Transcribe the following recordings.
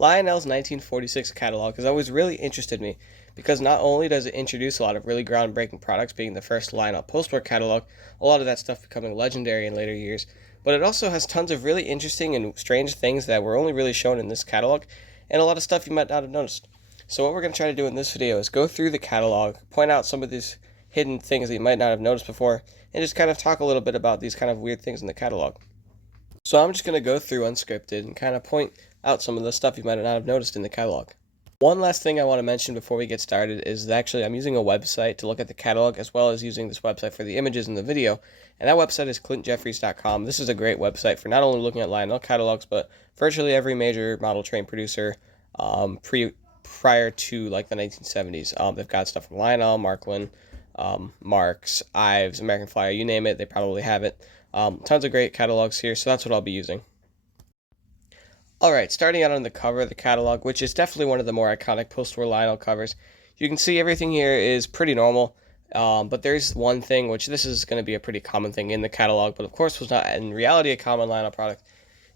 Lionel's 1946 catalog has always really interested me because not only does it introduce a lot of really groundbreaking products, being the first Lionel postwar catalog, a lot of that stuff becoming legendary in later years, but it also has tons of really interesting and strange things that were only really shown in this catalog, and a lot of stuff you might not have noticed. So what we're going to try to do in this video is go through the catalog, point out some of these hidden things that you might not have noticed before, and just kind of talk a little bit about these kind of weird things in the catalog. So I'm just going to go through unscripted and kind of point out some of the stuff you might not have noticed in the catalog. One last thing I want to mention before we get started is that actually I'm using a website to look at the catalog as well as using this website for the images in the video, and that website is clintjeffries.com. This is a great website for not only looking at Lionel catalogs, but virtually every major model train producer prior to like the 1970s. They've got stuff from Lionel, Marklin, Marks, Ives, American Flyer, you name it, they probably have it. Tons of great catalogs here, so that's what I'll be using. Alright, starting out on the cover of the catalog, which is definitely one of the more iconic post-war Lionel covers. You can see everything here is pretty normal, but there's one thing, which this is going to be a pretty common thing in the catalog, but of course was not in reality a common Lionel product,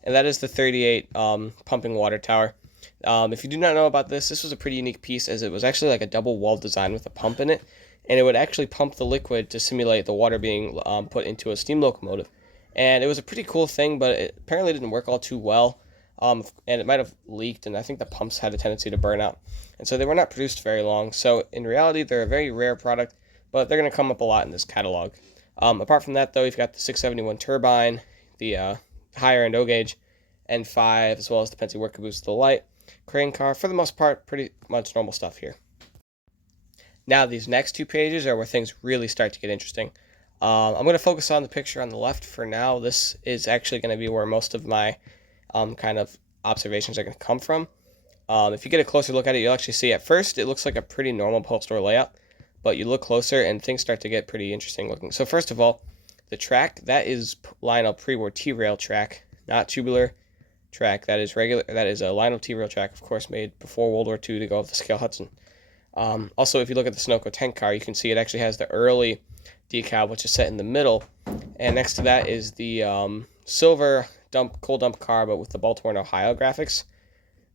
and that is the 38 pumping water tower. If you do not know about this, this was a pretty unique piece as it was actually like a double wall design with a pump in it, and it would actually pump the liquid to simulate the water being put into a steam locomotive. And it was a pretty cool thing, but it apparently didn't work all too well. And it might have leaked, and I think the pumps had a tendency to burn out. And so they were not produced very long. So in reality, they're a very rare product, but they're going to come up a lot in this catalog. Apart from that, though, you've got the 671 turbine, the higher end O gauge, N5, as well as the Pennsy work caboose to the light, crane car. For the most part, pretty much normal stuff here. Now, these next two pages are where things really start to get interesting. I'm going to focus on the picture on the left for now. This is actually going to be where most of my kind of observations are going to come from. If you get a closer look at it, you'll actually see at first it looks like a pretty normal post-war layout, but you look closer and things start to get pretty interesting looking. So first of all, the track, that is Lionel pre-war T-rail track, not tubular track. That is regular. That is a Lionel T-rail track, of course, made before World War II to go with the scale Hudson. Also, if you look at the Sunoco tank car, you can see it actually has the early decal, which is set in the middle, and next to that is the silver coal dump car, but with the Baltimore and Ohio graphics.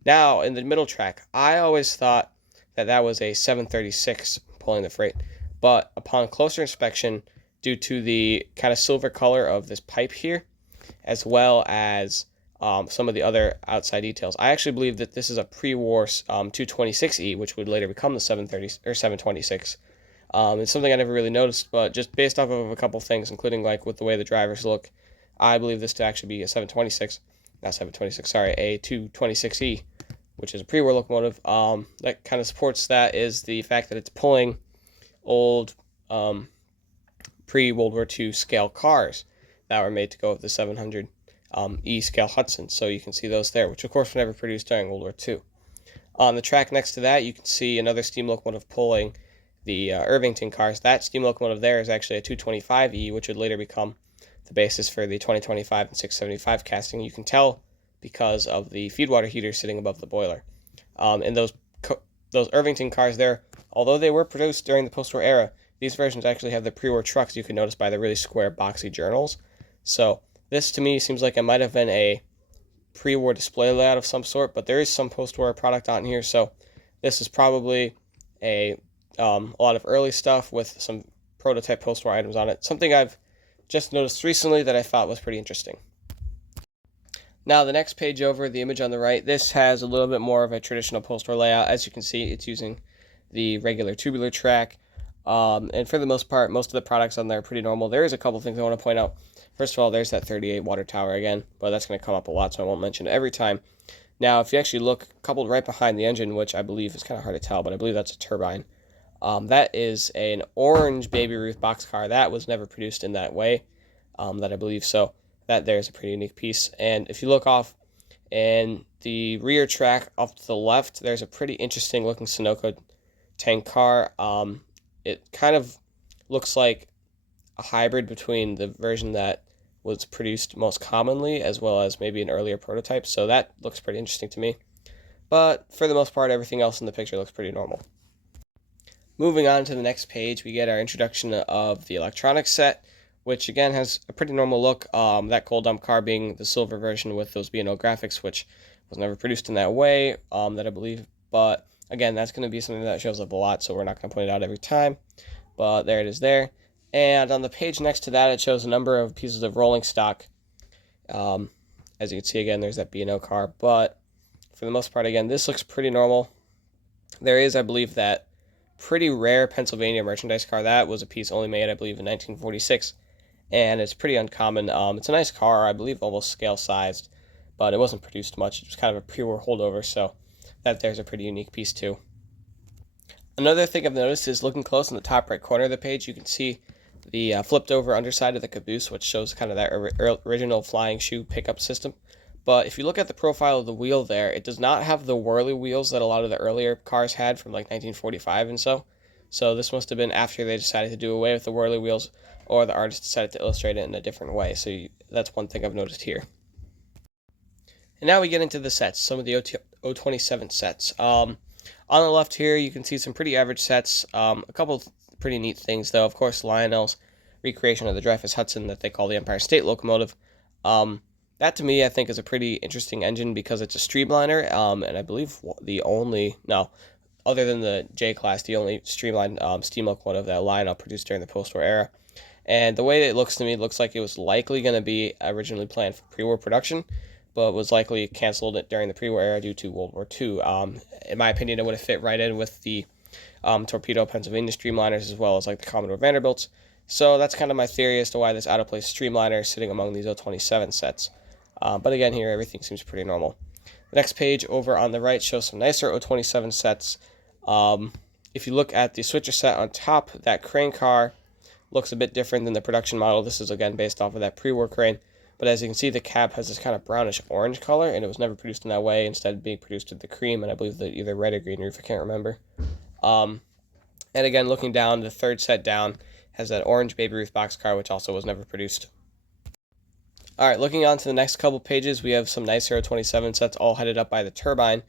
Now, in the middle track, I always thought that that was a 736 pulling the freight, but upon closer inspection, due to the kind of silver color of this pipe here, as well as some of the other outside details, I actually believe that this is a pre-war 226E, which would later become the 730 or 726. It's something I never really noticed, but just based off of a couple things, including like with the way the drivers look, I believe this to actually be a 726, not 726, sorry, a 226E, which is a pre-war locomotive. That kind of supports that is the fact that it's pulling old pre-World War II scale cars that were made to go with the 700 E scale Hudson. So you can see those there, which of course were never produced during World War II. On the track next to that, you can see another steam locomotive pulling the Irvington cars. That steam locomotive there is actually a 225E, which would later become the basis for the 2025 and 675 casting. You can tell because of the feed water heater sitting above the boiler. And those Irvington cars there, although they were produced during the post-war era, these versions actually have the pre-war trucks, you can notice by the really square boxy journals. So this to me seems like it might have been a pre-war display layout of some sort, but there is some post-war product on here, so this is probably a lot of early stuff with some prototype post-war items on it. Something I've just noticed recently that I thought was pretty interesting. Now the next page over, the image on the right, this has a little bit more of a traditional post-war layout. As you can see, it's using the regular tubular track, and for the most part, most of the products on there are pretty normal. There is a couple things I want to point out. First of all, there's that 38 water tower again, but that's going to come up a lot, so I won't mention it every time. Now, if you actually look, coupled right behind the engine, which I believe is kind of hard to tell, but I believe that's a turbine. That is an orange Baby Ruth boxcar. That was never produced in that way, that I believe. So that there is a pretty unique piece. And if you look off in the rear track off to the left, there's a pretty interesting looking Sunoco tank car. It kind of looks like a hybrid between the version that was produced most commonly as well as maybe an earlier prototype. So that looks pretty interesting to me. But for the most part, everything else in the picture looks pretty normal. Moving on to the next page, we get our introduction of the electronics set, which again has a pretty normal look. That coal dump car being the silver version with those B&O graphics, which Was never produced in that way, that I believe. But again, that's going to be something that shows up a lot, so we're not going to point it out every time. But there it is there. And on the page next to that, it shows a number of pieces of rolling stock. As you can see, again, there's that B&O car. But for the most part, again, this looks pretty normal. There is, I believe, that pretty rare Pennsylvania merchandise car. That was a piece only made, I believe, in 1946. And it's pretty uncommon. It's a nice car, I believe almost scale-sized, but it wasn't produced much. It was kind of a prewar holdover, so that there's a pretty unique piece too. Another thing I've noticed is looking close in the top right corner of the page, you can see the flipped over underside of the caboose, which shows kind of that original flying shoe pickup system. But if you look at the profile of the wheel there, it does not have the whirly wheels that a lot of the earlier cars had from like 1945 and so. So this must have been after they decided to do away with the whirly wheels, or the artist decided to illustrate it in a different way. So that's one thing I've noticed here. And now we get into the sets, some of the 027 sets. On the left here, you can see some pretty average sets. A couple pretty neat things, though. Of course, Lionel's recreation of the Dreyfus Hudson that they call the Empire State locomotive. That to me, I think, is a pretty interesting engine because it's a streamliner, and I believe other than the J class, the only streamlined steam locomotive that Lionel produced during the post-war era. And the way that it looks to me, it looks like it was likely going to be originally planned for pre-war production, but was likely canceled during the pre-war era due to World War II. In my opinion, it would have fit right in with the Torpedo Pennsylvania streamliners as well as like the Commodore Vanderbilts. So that's kind of my theory as to why this out-of-place streamliner is sitting among these 027 sets. But again, here everything seems pretty normal. The next page over on the right shows some nicer 027 sets. If you look at the switcher set on top, that crane car looks a bit different than the production model. This is again based off of that pre-war crane. But as you can see, the cab has this kind of brownish orange color, and it was never produced in that way, instead being produced with the cream, and I believe the either red or green roof, I can't remember. And again, looking down, the third set down has that orange baby roof boxcar, which also was never produced. Alright, looking on to the next couple pages, we have some nice 027 sets all headed up by the turbine,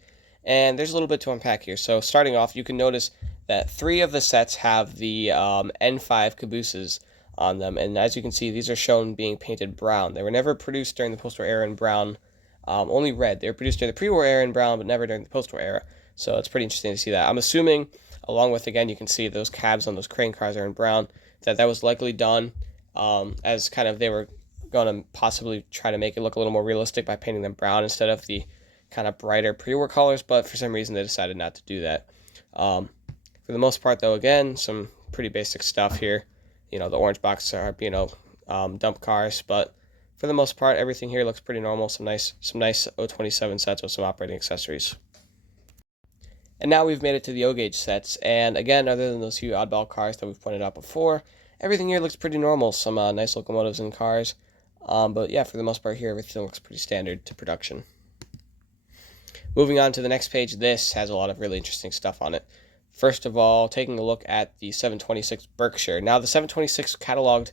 and there's a little bit to unpack here. So starting off, you can notice that 3 of the sets have the N5 cabooses on them, and as you can see, these are shown being painted brown. They were never produced during the post-war era in brown, only red. They were produced during the pre-war era in brown, but never during the post-war era, so it's pretty interesting to see that. I'm assuming, along with, again, you can see those cabs on those crane cars are in brown, that was likely done as kind of they were going to possibly try to make it look a little more realistic by painting them brown instead of the kind of brighter pre-war colors, but for some reason they decided not to do that. For the most part, though, again, some pretty basic stuff here. You know, the orange box are, dump cars, but for the most part, everything here looks pretty normal. Some nice 027 sets with some operating accessories. And now we've made it to the O-gauge sets, and again, other than those few oddball cars that we've pointed out before, everything here looks pretty normal. Some nice locomotives and cars. But yeah, for the most part here, everything looks pretty standard to production. Moving on to the next page, this has a lot of really interesting stuff on it. First of all, taking a look at the 726 Berkshire. Now, the 726 cataloged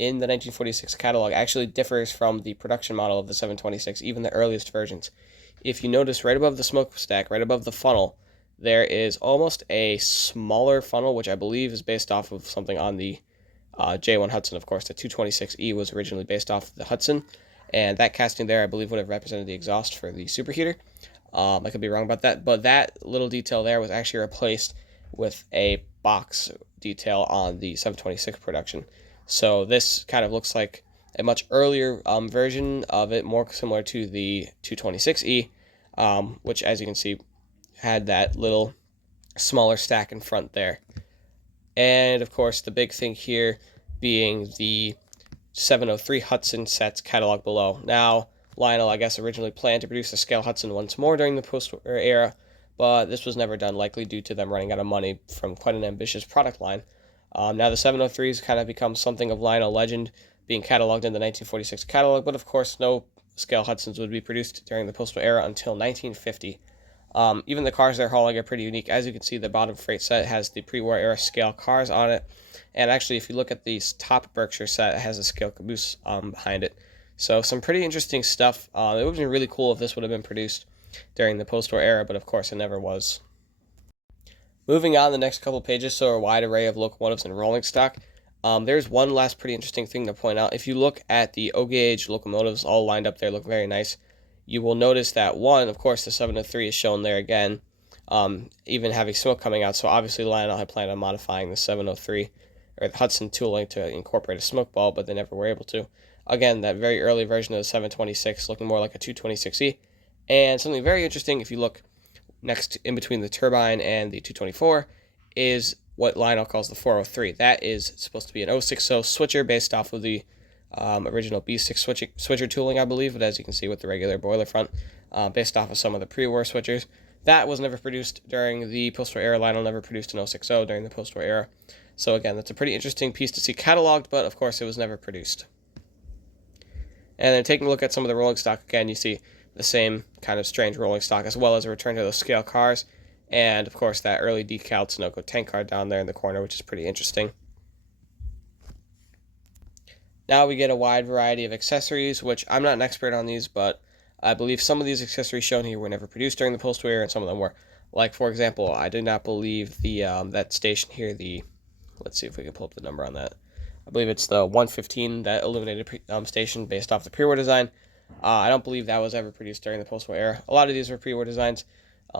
in the 1946 catalog actually differs from the production model of the 726, even the earliest versions. If you notice, right above the smokestack, right above the funnel, there is almost a smaller funnel, which I believe is based off of something on the J1 Hudson. Of course, the 226E was originally based off of the Hudson, and that casting there, I believe, would have represented the exhaust for the superheater. I could be wrong about that, but that little detail there was actually replaced with a box detail on the 726 production. So this kind of looks like a much earlier version of it, more similar to the 226E, which, as you can see, had that little smaller stack in front there. And, of course, the big thing here being the 703 Hudson sets catalog below. Now, Lionel, I guess, originally planned to produce the scale Hudson once more during the post-war era, but this was never done, likely due to them running out of money from quite an ambitious product line. Now, the 703s kind of become something of Lionel legend, being cataloged in the 1946 catalog, but, of course, no scale Hudsons would be produced during the post-war era until 1950. Even the cars they're hauling are pretty unique. As you can see, the bottom freight set has the pre-war era scale cars on it. And actually, if you look at the top Berkshire set, it has a scale caboose behind it. So some pretty interesting stuff. It would have been really cool if this would have been produced during the post-war era, but of course it never was. Moving on, the next couple pages show a wide array of locomotives and rolling stock. There's one last pretty interesting thing to point out. If you look at the O-gauge locomotives all lined up there, look very nice. you will notice that one, of course, the 703 is shown there again, even having smoke coming out. So obviously Lionel had planned on modifying the 703 or the Hudson tooling to incorporate a smoke ball, but they never were able to. Again, that very early version of the 726 looking more like a 226E. And something very interesting, if you look next in between the turbine and the 224, is what Lionel calls the 403. That is supposed to be an 060 switcher based off of the original B6 switcher tooling, I believe, but as you can see with the regular boiler front, based off of some of the pre-war switchers. That was never produced during the post-war era. Lionel never produced an 060 during the post-war era. So again, that's a pretty interesting piece to see cataloged, but of course it was never produced. And then taking a look at some of the rolling stock again, you see the same kind of strange rolling stock, as well as a return to those scale cars, and of course that early decaled Sunoco tank car down there in the corner, which is pretty interesting. Now we get a wide variety of accessories, which I'm not an expert on these, but I believe some of these accessories shown here were never produced during the post-war era, and some of them were. Like, for example, I do not believe the that station here, let's see if we can pull up the number on that. I believe it's the 115, that illuminated station based off the pre-war design. I don't believe that was ever produced during the post-war era. A lot of these were pre-war designs.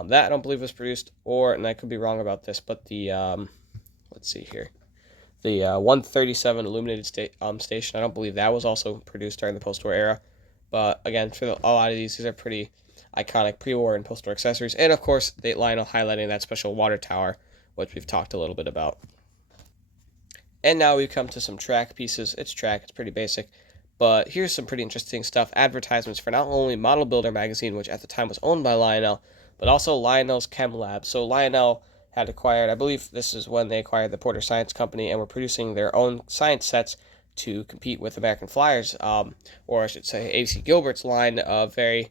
That I don't believe was produced, and I could be wrong about this, but the, let's see here. The 137 illuminated station, I don't believe that was also produced during the post-war era. But again, for a lot of these are pretty iconic pre-war and post-war accessories. And of course, the Lionel highlighting that special water tower, which we've talked a little bit about. And now we come to some track pieces. It's pretty basic. But here's some pretty interesting stuff. Advertisements for not only Model Builder magazine, which at the time was owned by Lionel, but also Lionel's Chem Lab. So Lionel had acquired, I believe this is when they acquired the Porter Science Company and were producing their own science sets to compete with American Flyers, or I should say A.C. Gilbert's line of very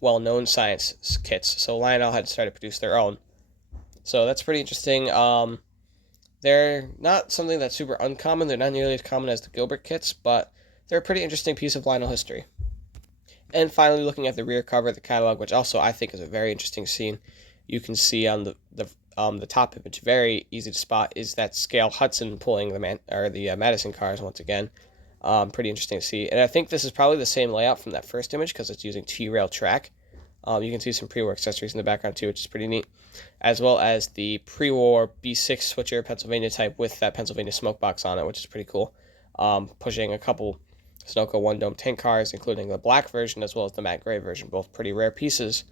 well-known science kits. So Lionel had started to produce their own. So that's pretty interesting. They're not something that's super uncommon. They're not nearly as common as the Gilbert kits, but they're a pretty interesting piece of Lionel history. And finally, looking at the rear cover of the catalog, which also I think is a very interesting scene, you can see on the top image, very easy to spot, is that scale Hudson pulling the Madison cars once again. Pretty interesting to see. And I think this is probably the same layout from that first image because it's using T-rail track. You can see some pre-war accessories in the background too, which is pretty neat, as well as the pre-war B6 switcher Pennsylvania type with that Pennsylvania smoke box on it, which is pretty cool. Pushing a couple Sunoco one-dome tank cars, including the black version as well as the matte gray version, both pretty rare pieces.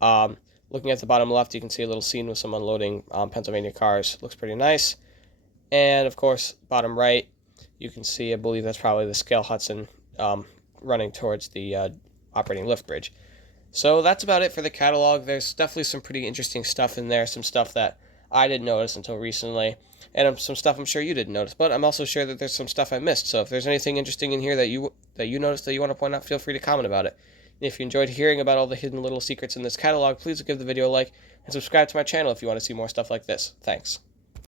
Looking at the bottom left, you can see a little scene with some unloading Pennsylvania cars. Looks pretty nice. And of course, bottom right, you can see, I believe that's probably the scale Hudson running towards the operating lift bridge. So that's about it for the catalog. There's definitely some pretty interesting stuff in there, some stuff that I didn't notice until recently, and some stuff I'm sure you didn't notice, but I'm also sure that there's some stuff I missed. So if there's anything interesting in here that you noticed that you want to point out, feel free to comment about it. And if you enjoyed hearing about all the hidden little secrets in this catalog, please give the video a like and subscribe to my channel if you want to see more stuff like this. Thanks.